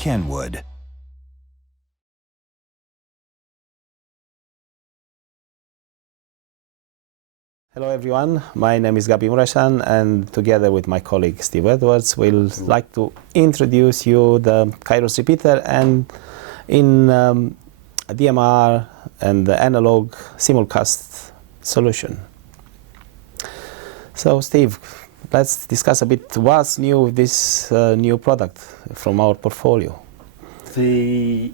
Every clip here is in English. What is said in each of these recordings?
Kenwood. Hello everyone, my name is Gabi Muresan, and together with my colleague Steve Edwards we'll like to introduce you the Kairos Repeater and in DMR and the analog simulcast solution. So Steve, let's discuss a bit what's new with this new product from our portfolio. The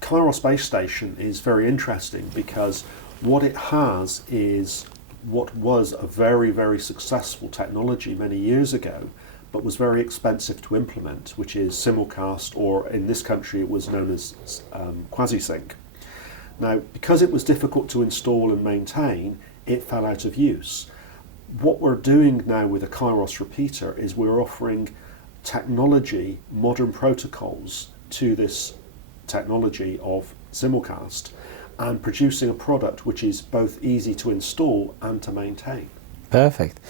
Kairos base station is very interesting because what it has is what was a very, very successful technology many years ago, but was very expensive to implement, which is simulcast, or in this country it was known as quasi-sync. Now, because it was difficult to install and maintain, it fell out of use. What we're doing now with a Kairos repeater is we're offering technology, modern protocols to this technology of simulcast, and producing a product which is both easy to install and to maintain. Perfect.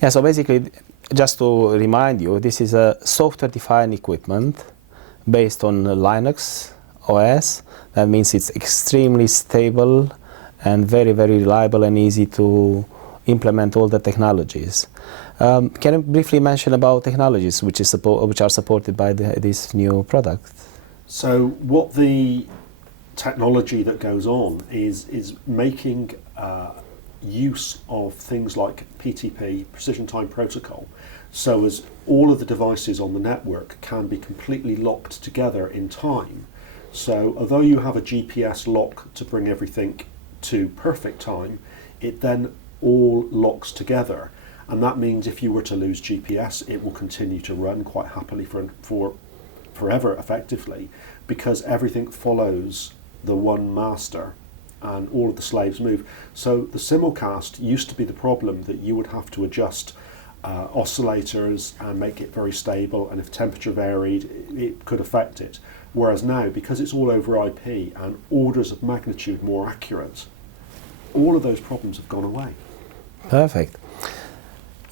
Yeah, so basically, just to remind you, this is a software-defined equipment based on Linux OS. That means it's extremely stable and very, very reliable and easy to implement all the technologies. Can you briefly mention about technologies which are supported by this new product? So what the technology that goes on is making use of things like PTP, Precision Time Protocol, so as all of the devices on the network can be completely locked together in time. So although you have a GPS lock to bring everything to perfect time, it then all locks together, and that means if you were to lose GPS, it will continue to run quite happily for forever, effectively, because everything follows the one master and all of the slaves move. So the simulcast used to be the problem that you would have to adjust oscillators and make it very stable, and if temperature varied it could affect it. Whereas now, because it's all over IP and orders of magnitude more accurate, all of those problems have gone away. Perfect.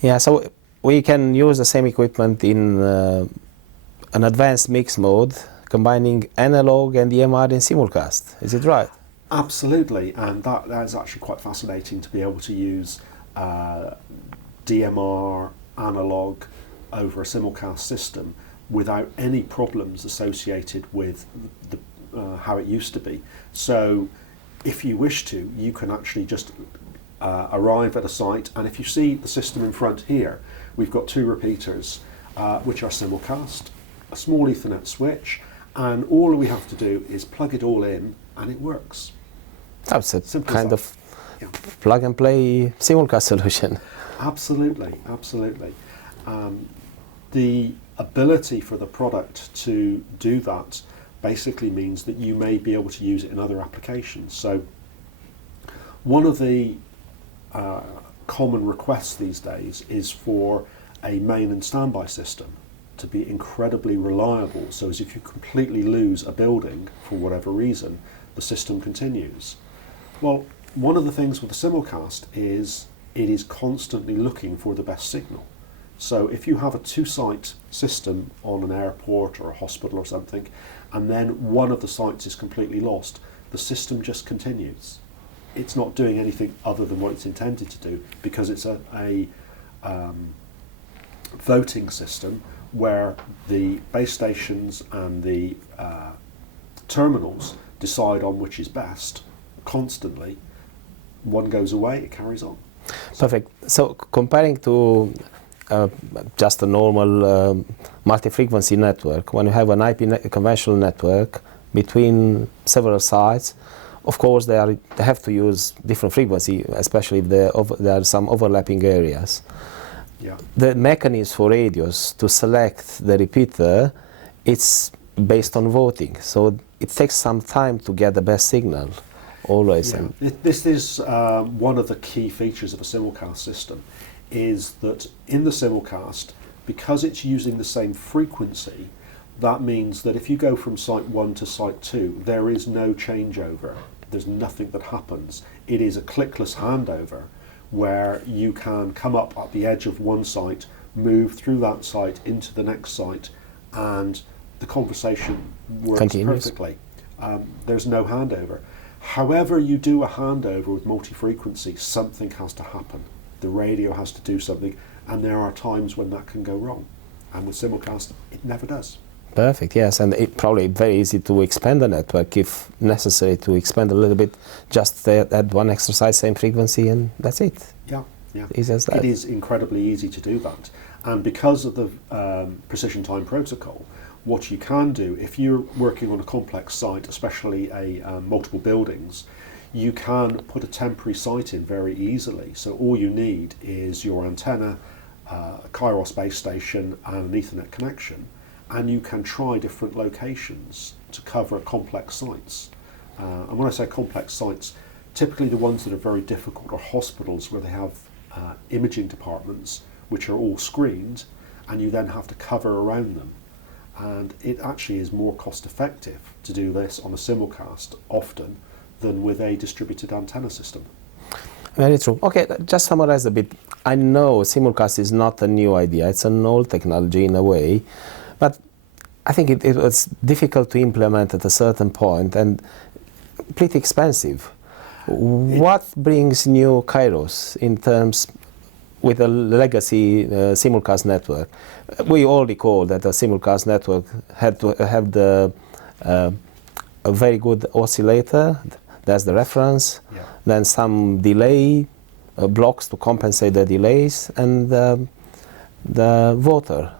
Yeah, so we can use the same equipment in an advanced mix mode, combining analog and DMR in simulcast. Is it right? Absolutely, and that is actually quite fascinating to be able to use DMR analog over a simulcast system without any problems associated with how it used to be. So if you wish to, you can actually just arrive at a site, and if you see the system in front here, we've got two repeaters which are simulcast, a small Ethernet switch, and all we have to do is plug it all in and it works. That's a Simple kind as of yeah. plug and play simulcast solution. Absolutely, absolutely. The ability for the product to do that basically means that you may be able to use it in other applications. So one of the common requests these days is for a main and standby system to be incredibly reliable, so as if you completely lose a building for whatever reason, the system continues. Well, one of the things with the simulcast is it is constantly looking for the best signal. So if you have a two-site system on an airport or a hospital or something, and then one of the sites is completely lost, the system just continues. It's not doing anything other than what it's intended to do, because it's a voting system where the base stations and the terminals decide on which is best constantly. One goes away, it carries on. Perfect. So comparing to just a normal multi-frequency network, when you have an conventional network between several sites, of course they have to use different frequency, especially if there are some overlapping areas. Yeah. The mechanism for radios to select the repeater, it's based on voting, so it takes some time to get the best signal, always. Yeah. This is one of the key features of a simulcast system, is that in the simulcast, because it's using the same frequency, that means that if you go from site 1 to site 2, there is no changeover. There's nothing that happens. It is a clickless handover where you can come up at the edge of one site, move through that site into the next site, and the conversation works Continuous. perfectly. There's no handover. However you do a handover with multi-frequency, something has to happen. The radio has to do something, and there are times when that can go wrong. And with simulcast, it never does. Perfect, yes, and it probably very easy to expand the network if necessary to expand a little bit, just add one exercise, same frequency, and that's it. Yeah, yeah. Easy as that. It is incredibly easy to do that. And because of the precision time protocol, what you can do, if you're working on a complex site, especially a multiple buildings, you can put a temporary site in very easily. So all you need is your antenna, a Kairos base station, and an Ethernet connection, and you can try different locations to cover complex sites. And when I say complex sites, typically the ones that are very difficult are hospitals where they have imaging departments which are all screened, and you then have to cover around them. And it actually is more cost effective to do this on a simulcast often than with a distributed antenna system. Very true. Okay, just summarize a bit. I know simulcast is not a new idea, it's an old technology in a way, but I think it was difficult to implement at a certain point and pretty expensive. What brings new Kairos in terms with a legacy simulcast network? We all recall that a simulcast network had to have a very good oscillator, that's the reference, Yeah. then some delay blocks to compensate the delays, and the voter,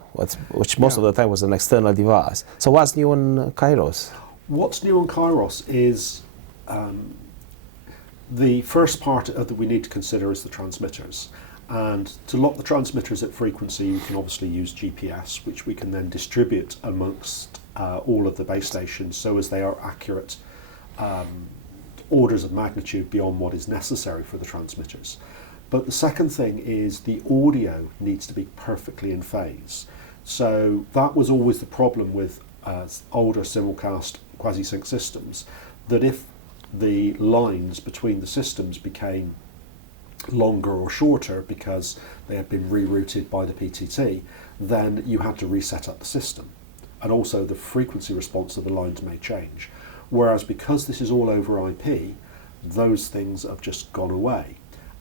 which most of the time was an external device. So what's new on Kairos? What's new on Kairos is the first part that we need to consider is the transmitters. And to lock the transmitters at frequency, you can obviously use GPS, which we can then distribute amongst all of the base stations so as they are accurate orders of magnitude beyond what is necessary for the transmitters. But the second thing is the audio needs to be perfectly in phase. So that was always the problem with older simulcast quasi-sync systems, that if the lines between the systems became longer or shorter because they had been rerouted by the PTT, then you had to reset up the system. And also the frequency response of the lines may change. Whereas because this is all over IP, those things have just gone away.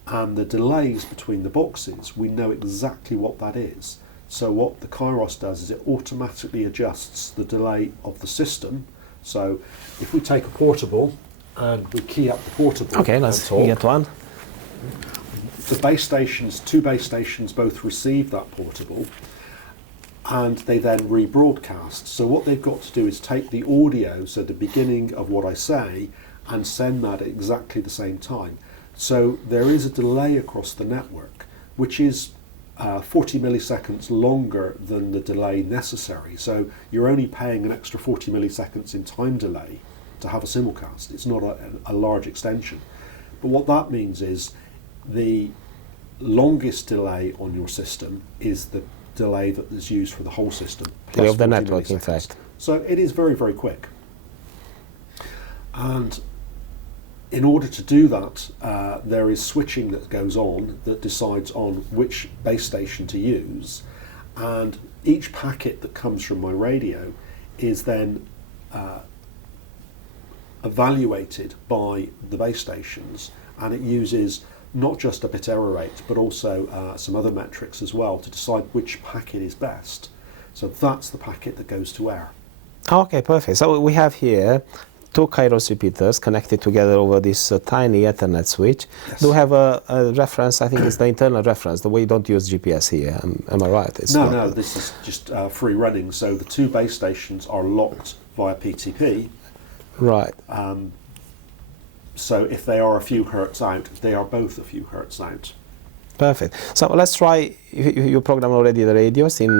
And the delays between the boxes, we know exactly what that is. So what the Kairos does is it automatically adjusts the delay of the system. So if we take a portable and we key up the portable. Okay, let's get one. The base stations, two base stations both receive that portable, and they then rebroadcast. So what they've got to do is take the audio, so the beginning of what I say, and send that at exactly the same time. So there is a delay across the network, which is 40 milliseconds longer than the delay necessary. So you're only paying an extra 40 milliseconds in time delay to have a simulcast. It's not a large extension. But what that means is the longest delay on your system is the delay that is used for the whole system. Delay of the 40 network, in milliseconds. fact. So it is very, very quick. And in order to do that, there is switching that goes on that decides on which base station to use. And each packet that comes from my radio is then evaluated by the base stations, and it uses not just a bit error rate, but also some other metrics as well to decide which packet is best. So that's the packet that goes to air. Okay, perfect. So we have here two Kairos repeaters connected together over this tiny Ethernet switch. Yes. Do have a reference, I think it's the internal reference, the way you don't use GPS here. Am I right? It's No, this is just free running. So the two base stations are locked via PTP. Right. So if they are a few hertz out, they are both a few hertz out. Perfect. So let's try, you program already the radios in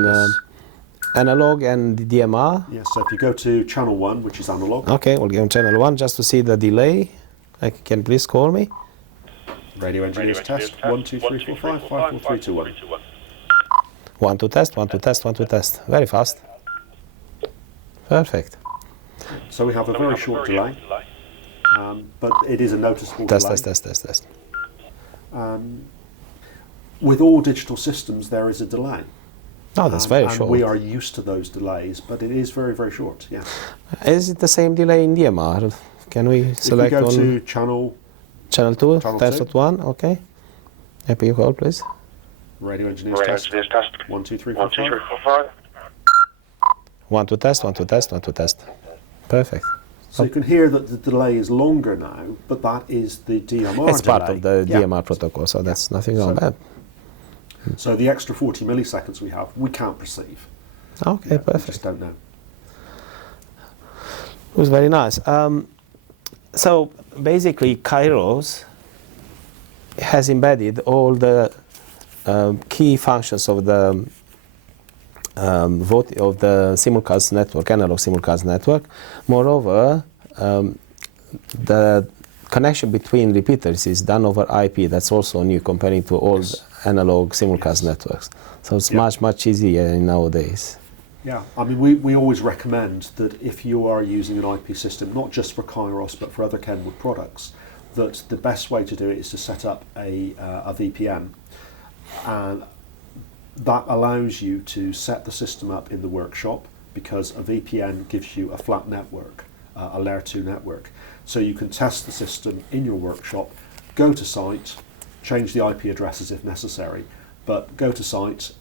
analog and DMR. Yes, so if you go to channel 1, which is analog. Okay, we'll give them channel 1 just to see the delay. Can you please call me? Radio engineers test 1 2 3 4 5 5 4 3 2 1. 1 to test, 1 to test, 1 to test. Very fast. Perfect. So we have a very short delay, but it is a noticeable delay. Test. With all digital systems, there is a delay. Oh, that's very and short. we are used to those delays, but it is very, very short. Yeah. Is it the same delay in DMR? Can we select if we go on to channel channel 2, Channel test 2. 1? Okay. Happy you call, please. radio engineers test. 1, 2, 3, 4, 5. 1 to test, 1 to test, 1 to test. Perfect. So you can hear that the delay is longer now, but that is the DMR It's part delay. of the Yeah. DMR protocol, so that's nothing wrong with that. So the extra 40 milliseconds we have, we can't perceive. Okay, We perfect. just don't know. It was very nice. So basically, Kairos has embedded all the key functions of the simulcast network, analog simulcast network. Moreover, the connection between repeaters is done over IP. That's also new comparing to old analog simulcast networks. So it's much easier nowadays. Yeah, I mean, we always recommend that if you are using an IP system, not just for Kairos, but for other Kenwood products, that the best way to do it is to set up a VPN. And that allows you to set the system up in the workshop, because a VPN gives you a flat network, a layer 2 network. So you can test the system in your workshop, go to site, change the IP addresses if necessary, but go to site,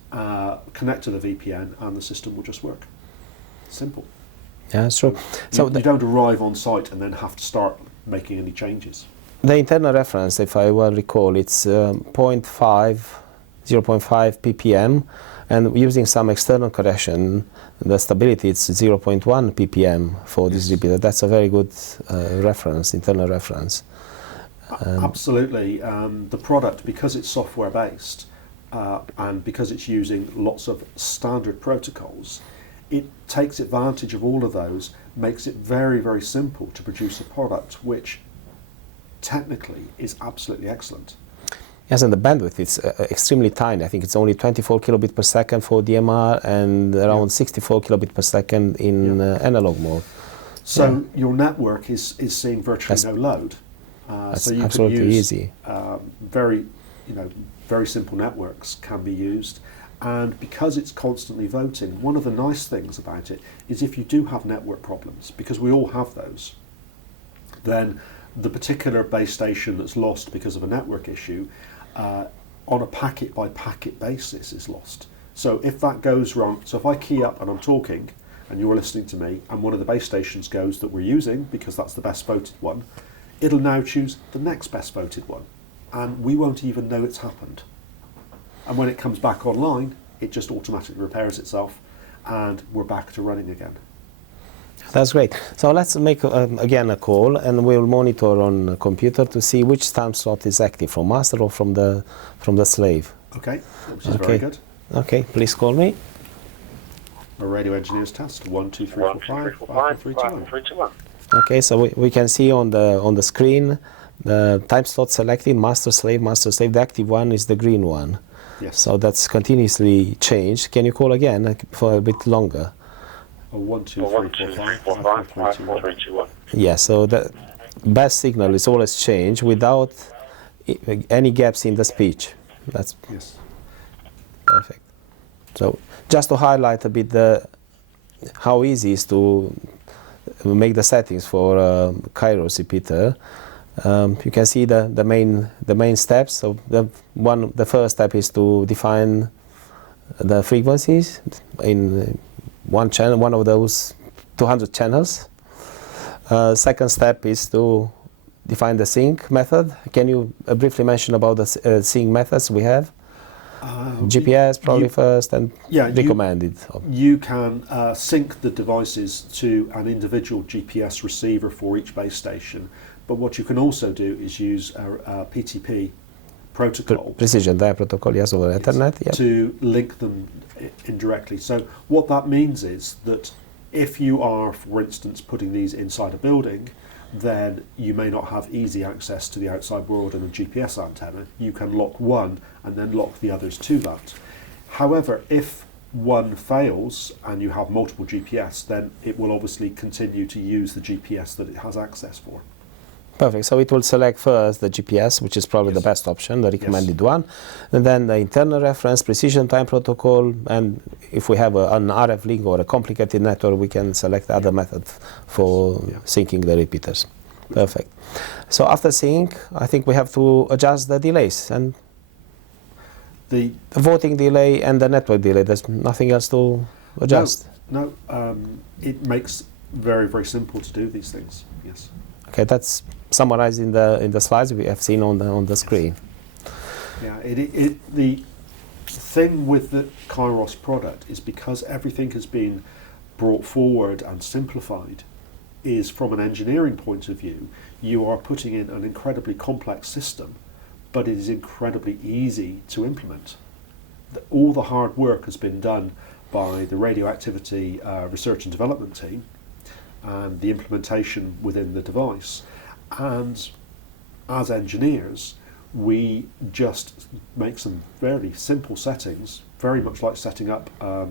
connect to the VPN, and the system will just work. Simple. Yeah, that's true. So you don't arrive on site and then have to start making any changes. The internal reference, if I well recall, it's 0.5 ppm, and using some external correction, the stability it's 0.1 ppm for this repeater. That's a very good reference, internal reference. Absolutely. The product, because it's software based and because it's using lots of standard protocols, it takes advantage of all of those, makes it very, very simple to produce a product which technically is absolutely excellent. Yes, and the bandwidth is extremely tiny. I think it's only 24 kilobit per second for DMR and around 64 kilobit per second in analog mode. So your network is seeing virtually no load. That's so you absolutely can use easy. Very simple networks can be used. And because it's constantly voting, one of the nice things about it is if you do have network problems, because we all have those, then the particular base station that's lost because of a network issue on a packet by packet basis is lost. So if that goes wrong, so if I key up and I'm talking and you're listening to me and one of the base stations goes that we're using because that's the best voted one, it'll now choose the next best voted one, and we won't even know it's happened. And when it comes back online, it just automatically repairs itself and we're back to running again. That's great. So let's make again a call, and we'll monitor on a computer to see which time slot is active, from master or from the slave. Okay, which is very good. Okay, please call me. A radio engineers test. 1, 2, 3, 4, 5, 4, 3, 2, 1. Okay, so we can see on the screen the time slot selected, master slave, master slave. The active one is the green one. Yes. So that's continuously changed. Can you call again for a bit longer? 1, 2, 3, 4, 5, 4, 3, 2, 1. Yeah, so the best signal is always changed without any gaps in the speech. That's perfect. So just to highlight a bit how easy it is to make the settings for Kairos Repeater. You can see the main steps. So the first step is to define the frequencies in one channel, one of those 200 channels. Second step is to define the sync method. Can you briefly mention about the sync methods we have? GPS probably first, and recommended. You can sync the devices to an individual GPS receiver for each base station, but what you can also do is use a PTP protocol. Precision dial protocol, yes, over Ethernet. Yep. To link them indirectly. So what that means is that if you are, for instance, putting these inside a building, then you may not have easy access to the outside world and a GPS antenna. You can lock one and then lock the others to that. However, if one fails and you have multiple GPS, then it will obviously continue to use the GPS that it has access for. Perfect. So it will select first the GPS, which is probably Yes. the best option, the recommended Yes. one, and then the internal reference, precision time protocol, and if we have an RF link or a complicated network, we can select other method for Yeah. syncing the repeaters. Perfect. So after sync, I think we have to adjust the delays and The voting delay and the network delay. There's nothing else to adjust. No, it makes very, very simple to do these things. Yes. Okay, that's summarized in the slides we have seen on the screen. Yeah. The thing with the Kairos product is because everything has been brought forward and simplified, is from an engineering point of view, you are putting in an incredibly complex system, but it is incredibly easy to implement. All the hard work has been done by the radioactivity research and development team and the implementation within the device. And as engineers, we just make some very simple settings, very much like setting up a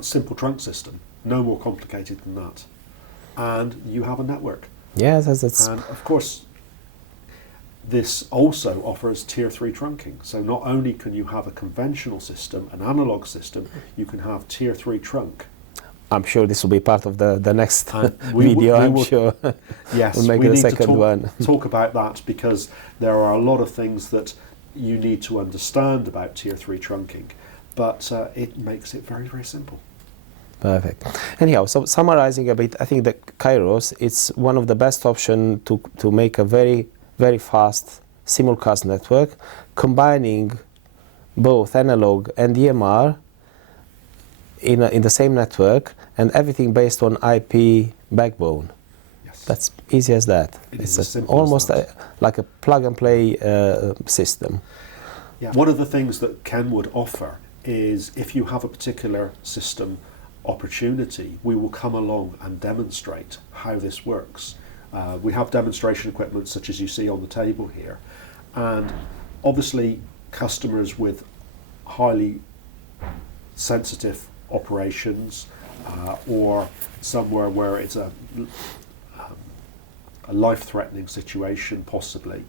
simple trunk system, no more complicated than that. And you have a network. Yeah, that's And of course, this also offers tier 3 trunking. So not only can you have a conventional system, an analog system, you can have tier 3 trunk. I'm sure this will be part of the next And video, I'm sure. Yes, We'll make we it a need second to one. talk about that, because there are a lot of things that you need to understand about tier 3 trunking, but it makes it very, very simple. Perfect. Anyhow, so summarizing a bit, I think that Kairos it's one of the best option to make a very, very fast simulcast network, combining both analog and DMR in the same network, and everything based on IP backbone. Yes. That's easy as that. It is It's as simple as almost that. like a plug and play system. Yeah. One of the things that Kenwood offer is if you have a particular system opportunity, we will come along and demonstrate how this works. We have demonstration equipment such as you see on the table here, and obviously customers with highly sensitive operations or somewhere where it's a life-threatening situation possibly,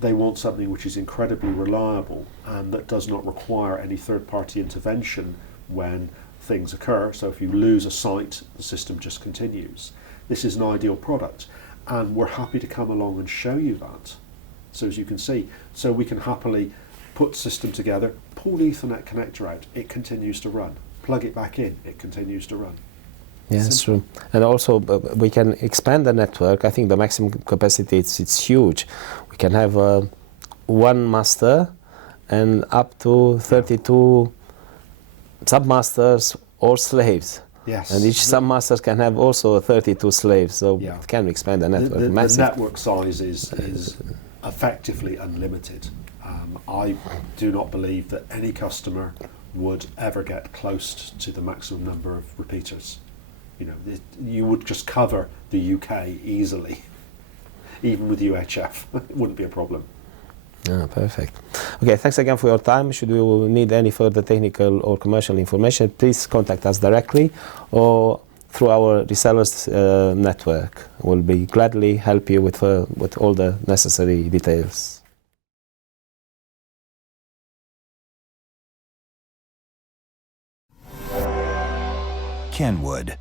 they want something which is incredibly reliable and that does not require any third-party intervention when things occur. So if you lose a site, the system just continues. This is an ideal product, and we're happy to come along and show you that. So as you can see, so we can happily put the system together, pull the Ethernet connector out, it continues to run. Plug it back in, it continues to run. Yeah, that's true. And also we can expand the network. I think the maximum capacity it's huge. We can have one master and up to 32 submasters or slaves. Yes. And each submaster can have also 32 slaves, so Yeah. it can expand the network. The massive. network size is effectively unlimited. I do not believe that any customer would ever get close to the maximum number of repeaters. You know, you would just cover the UK easily, even with UHF. It wouldn't be a problem. Ah, perfect. Okay, thanks again for your time. Should you need any further technical or commercial information, please contact us directly or through our resellers network. We'll be gladly help you with all the necessary details. Kenwood.